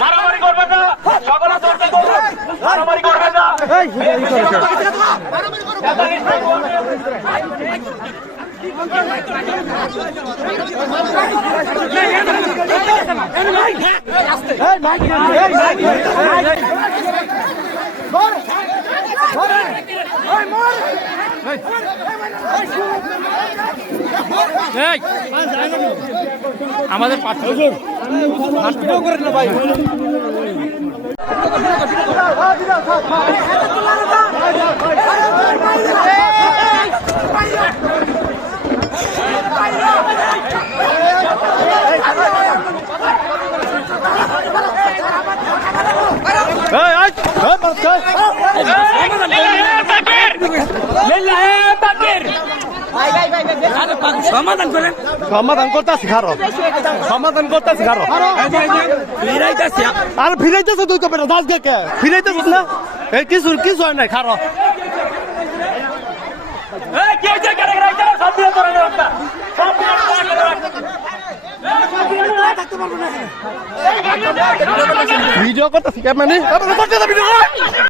মারামারি করবেন না, সকলে চর্চা করবেন, মারামারি করবেন না। আমাদের করেন না ভাই। সমাধান করেন, সমাধান করতে শিখারো, সমাধান করতে শিখারো। আর ফিরাইতেছে তুই তো বেটা দাস কে ফিরাইতেছিস না? এই কিছু কিছু হয় নাই খারো। ভিডিও করতে শিখা মানে